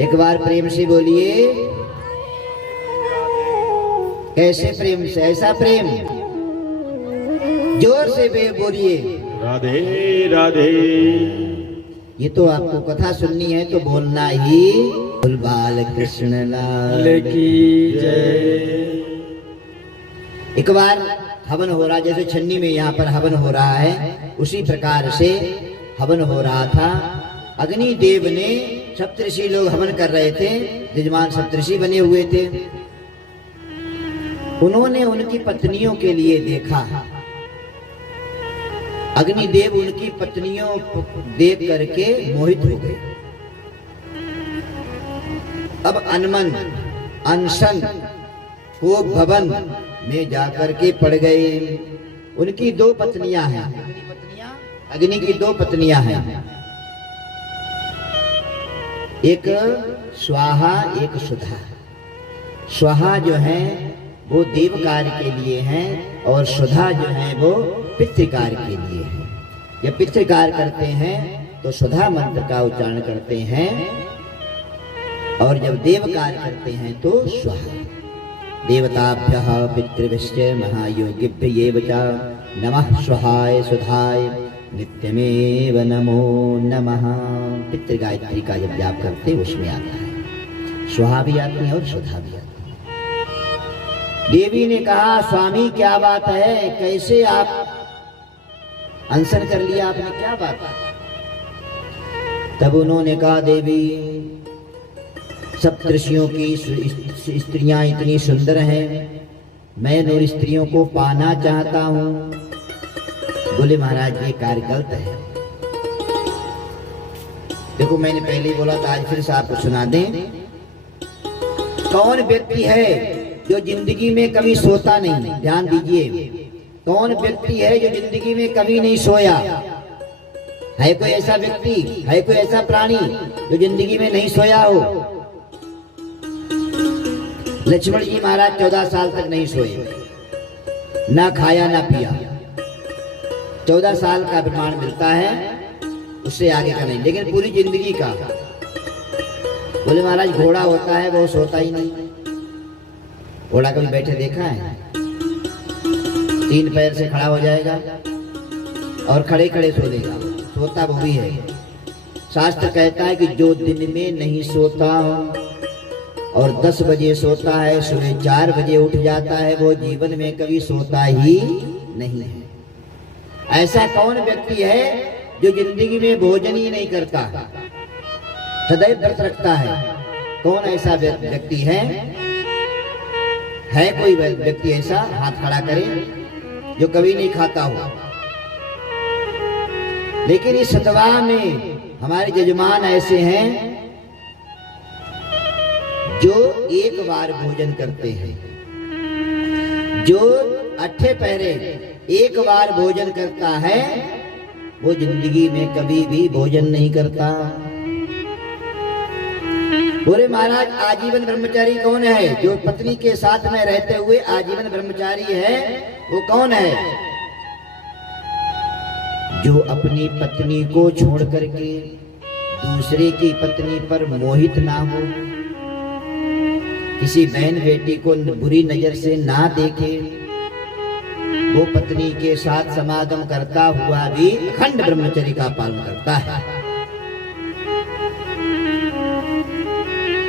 एक बार प्रेम से बोलिए। कैसे प्रेम से? ऐसा प्रेम जोर से बोलिए, राधे राधे। ये तो आपको कथा सुननी है तो बोलना ही। बोल बाल कृष्ण लाल की जय। एक बार हवन हो रहा, जैसे छन्नी में यहाँ पर हवन हो रहा है, उसी प्रकार से हवन हो रहा था। अग्नि देव ने, सप्तऋषि लोग हवन कर रहे थे, यजमान सप्तऋषि बने हुए थे। उन्होंने उनकी पत्नियों के लिए देखा। अग्निदेव उनकी पत्नियों देख करके मोहित हो गए। अब अनमन अनशन को भवन में जाकर के पड़ गए। उनकी दो पत्नियां हैं, अग्नि की दो पत्नियां हैं, एक स्वाहा एक सुधा। स्वाहा जो है वो देव कार्य के लिए हैं और सुधा जो है वो पितृ कार्य के लिए है। जब पितृ कार्य करते हैं तो सुधा मंत्र का उच्चारण करते हैं और जब देव कार्य करते हैं तो स्वाहा। देवताभ्यः पितृभ्यश्च महायोगिभ्येव च नमः स्वाहाय सुधाय नित्यमेव नमो नमः। पितृ गायत्री का जब जाप करते उसमें आता है, स्वाहा भी आती है और सुधा भी आती है। देवी ने कहा, स्वामी क्या बात है, कैसे आप अनशन कर लिया आपने, क्या बात है? तब उन्होंने कहा, देवी सप्तऋषियों की स्त्रियां इतनी सुंदर हैं, मैं उन स्त्रियों को पाना चाहता हूं। बोले महाराज ये कार्य गलत है। देखो मैंने पहले ही बोला था, आज फिर से आपको सुना दें। कौन व्यक्ति है जो जिंदगी में कभी सोता नहीं? ध्यान दीजिए, कौन व्यक्ति है जो जिंदगी में कभी नहीं सोया? है कोई ऐसा व्यक्ति, है कोई ऐसा प्राणी जो जिंदगी में नहीं सोया हो? लक्ष्मण जी महाराज 14 साल तक नहीं सोए, ना खाया ना पिया। 14 साल का प्रमाण मिलता है, उससे आगे का नहीं, लेकिन पूरी जिंदगी का। बोले महाराज घोड़ा होता है वो सोता ही नहीं। घोड़ा कभी बैठे देखा है? 3 पैर से खड़ा हो जाएगा और खड़े खड़े सो लेगा, सोता वो भी है। शास्त्र कहता है कि जो दिन में नहीं सोता और 10 बजे सोता है, सुबह 4 बजे उठ जाता है, वो जीवन में कभी सोता ही नहीं है। ऐसा कौन व्यक्ति है जो जिंदगी में भोजन ही नहीं करता, सदैव व्रत रखता है? कौन ऐसा व्यक्ति है? है कोई व्यक्ति ऐसा? हाथ खड़ा करे जो कभी नहीं खाता हो। लेकिन इस सतवा में हमारे यजमान ऐसे हैं जो एक बार भोजन करते हैं। जो 8 पहरे एक बार भोजन करता है वो जिंदगी में कभी भी भोजन नहीं करता। बोले महाराज आजीवन ब्रह्मचारी कौन है? जो पत्नी के साथ में रहते हुए आजीवन ब्रह्मचारी है वो कौन है? जो अपनी पत्नी को छोड़ करके दूसरे की पत्नी पर मोहित ना हो, किसी बहन बेटी को बुरी नजर से ना देखे, वो पत्नी के साथ समागम करता हुआ भी अखंड ब्रह्मचर्य का पालन करता है।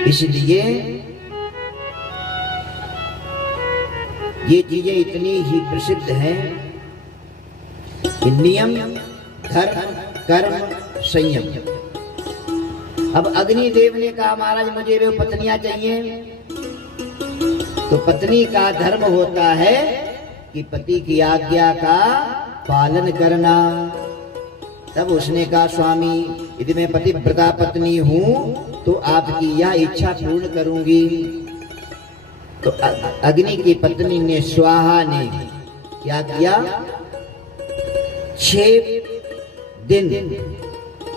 इसलिए ये चीजें इतनी ही प्रसिद्ध हैं कि नियम, धर्म, कर्म, संयम। अब अग्निदेव ने कहा महाराज मुझे वो पत्नियां चाहिए। तो पत्नी का धर्म होता है कि पति की आज्ञा का पालन करना। तब उसने कहा स्वामी यदि मैं पतिव्रता पत्नी हूं तो आपकी यह इच्छा पूर्ण करूंगी। तो अग्नि की पत्नी ने, स्वाहा ने क्या किया? 6 दिन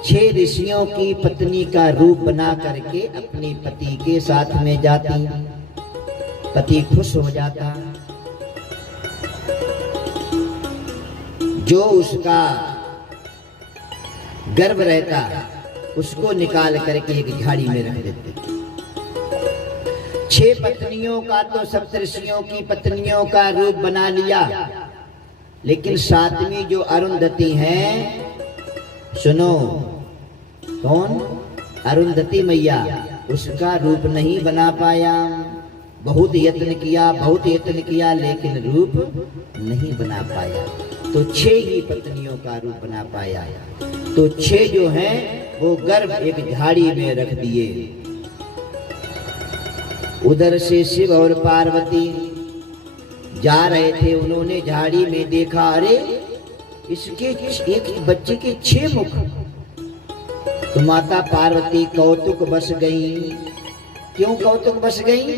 6 ऋषियों की पत्नी का रूप बना करके अपने पति के साथ में जाती। पति खुश हो जाता। जो उसका गर्भ रहता उसको निकाल करके एक झाड़ी में रख देते। 6 पत्नियों का तो सप्तऋषियों की पत्नियों का रूप बना लिया, लेकिन 7वीं जो अरुंधति है, सुनो, कौन? अरुंधति मैया, उसका रूप नहीं बना पाया। बहुत यत्न किया लेकिन रूप नहीं बना पाया। तो 6 ही पत्नियों का रूप बना पाया। तो 6 जो हैं वो गर्भ एक झाड़ी में रख दिए। उधर से शिव और पार्वती जा रहे थे, उन्होंने झाड़ी में देखा, अरे इसके एक बच्चे के 6 मुख। तो माता पार्वती कौतुक बस गई। क्यों कौतुक बस गई?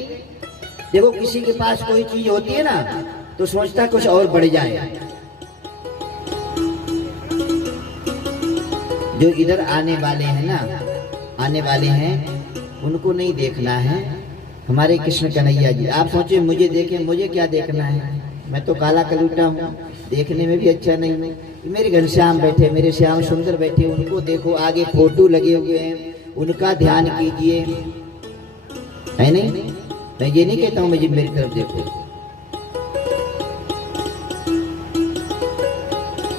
देखो, किसी के पास कोई चीज होती है ना तो सोचता कुछ और बढ़ जाए। जो इधर आने वाले हैं ना, आने वाले हैं, उनको नहीं देखना है। हमारे कृष्ण कन्हैया जी, आप सोचे मुझे देखें, मुझे क्या देखना है? मैं तो काला कलूटा हूँ, देखने में भी अच्छा नहीं हूँ। मेरे घनश्याम बैठे, मेरे श्याम सुंदर बैठे, उनको देखो, आगे फोटो लगे हुए हैं, उनका ध्यान कीजिए, है नहीं? मैं ये नहीं कहता हूँ मुझे मेरी तरफ देखो।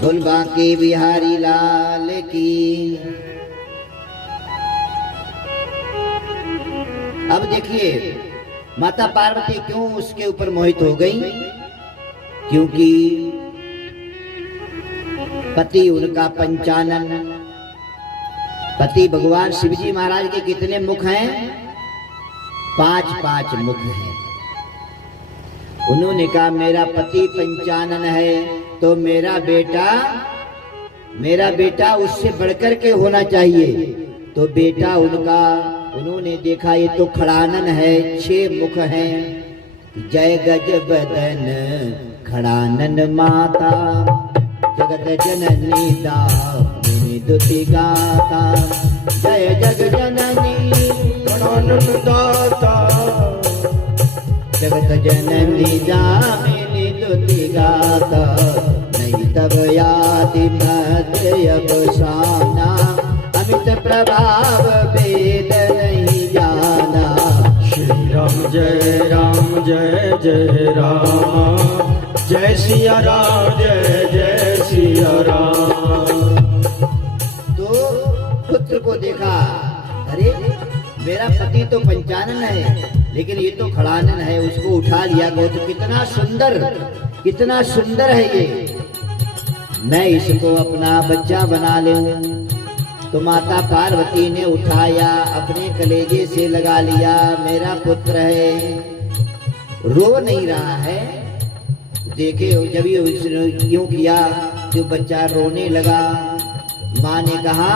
बोल बांके बिहारी लाल की। अब देखिए माता पार्वती क्यों उसके ऊपर मोहित हो गई? क्योंकि पति उनका पंचानन, पति भगवान शिवजी महाराज के कितने मुख हैं? 5 मुख हैं। उन्होंने कहा मेरा पति पंचानन है तो मेरा बेटा उससे बढ़कर के होना चाहिए। तो बेटा उनका, उन्होंने देखा ये तो खड़ानन है, 6 मुख हैं। जय गज बदन खड़ानन माता, जगत जननी दामिनी दुति गाता। जय जग जननी खड़ानन दाता, जगत जननी दामिनी दुति गाता। नहीं तब याति मध्य अवसाना, अमित प्रभाव वेद नहीं जाना। श्री राम जय राम जय जय राम, जय सिया राम जय जय सिया राम। तो पुत्र को देखा, अरे मेरा पति तो पंचानन है लेकिन ये तो खड़ानन है, उसको उठा लिया। तो कितना सुंदर है ये, मैं इसको अपना बच्चा बना लूं। तो माता पार्वती ने उठाया, अपने कलेजे से लगा लिया, मेरा पुत्र है, रो नहीं रहा है। देखे जब ये यूं किया जो बच्चा रोने लगा, माँ ने कहा,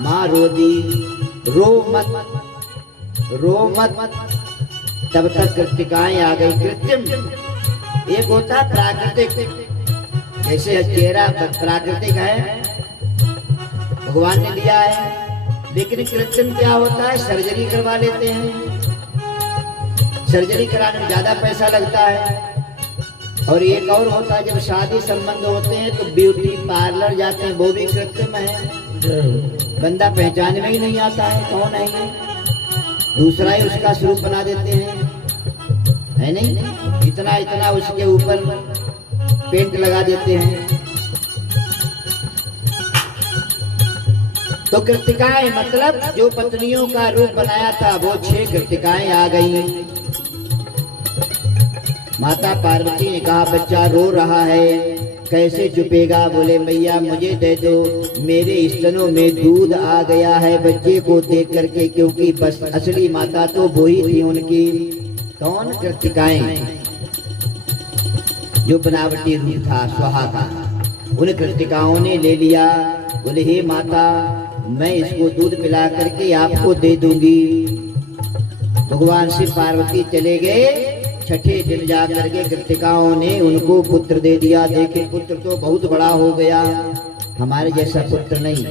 माँ रो दी, रो मत। तब तक कृतिकाएं आ गई। कृत्रिम एक होता है प्राकृतिक, जैसे चेहरा प्राकृतिक है, भगवान ने दिया है, लेकिन कृत्रिम क्या होता है? सर्जरी करवा लेते हैं। सर्जरी कराने में ज्यादा पैसा लगता है। और एक और होता है, जब शादी संबंध होते हैं तो ब्यूटी पार्लर जाते हैं, वो भी कृत्रिम है। बंदा पहचान में ही नहीं आता है कौन है ये, दूसरा ही उसका स्वरूप बना देते हैं, है नहीं? इतना उसके ऊपर पेंट लगा देते हैं। तो कृतिकाएं, मतलब जो पत्नियों का रूप बनाया था वो 6 कृतिकाएं आ गई। माता पार्वती ने कहा बच्चा रो रहा है, कैसे चुपेगा? बोले मैया मुझे दे दो, मेरे स्तनों में दूध आ गया है बच्चे को देख करके, क्योंकि बस असली माता तो वो ही थी उनकी। कौन? कृतिकाएं, जो बनावटी रूप था स्वाहा का, उन कृतिकाओं ने ले लिया। बोले हे माता, मैं इसको दूध पिला करके आपको दे दूंगी। भगवान शिव पार्वती चले गए। छठे दिन जा करके कृतिकाओं ने उनको पुत्र दे दिया। देखे पुत्र तो बहुत बड़ा हो गया, हमारे जैसा पुत्र नहीं,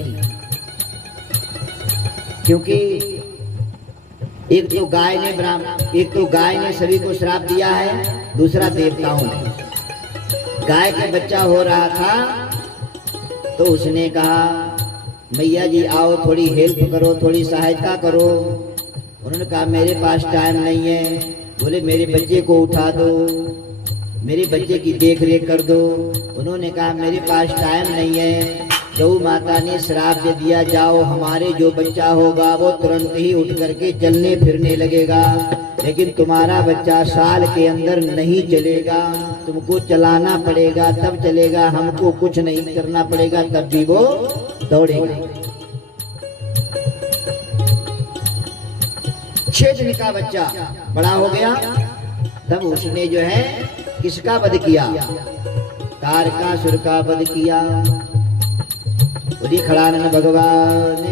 क्योंकि एक तो गाय ने सभी को श्राप दिया है, दूसरा देवताओं ने। गाय का बच्चा हो रहा था तो उसने कहा मैया जी आओ थोड़ी हेल्प करो, थोड़ी सहायता करो। उन्होंने कहा मेरे पास टाइम नहीं है। बोले मेरे बच्चे को उठा दो, मेरे बच्चे की देख रेख कर दो। उन्होंने कहा मेरे पास टाइम नहीं है। गौ माता ने श्राप दे दिया, जाओ हमारे जो बच्चा होगा वो तुरंत ही उठ करके चलने फिरने लगेगा, लेकिन तुम्हारा बच्चा साल के अंदर नहीं चलेगा, तुमको चलाना पड़ेगा तब चलेगा, हमको कुछ नहीं करना पड़ेगा तब भी वो दौड़ेगा। 6 दिन का बच्चा बड़ा हो गया, तब उसने जो है किसका वध किया? तारकासुर का वध किया। बोलिए खड़ानंद भगवान।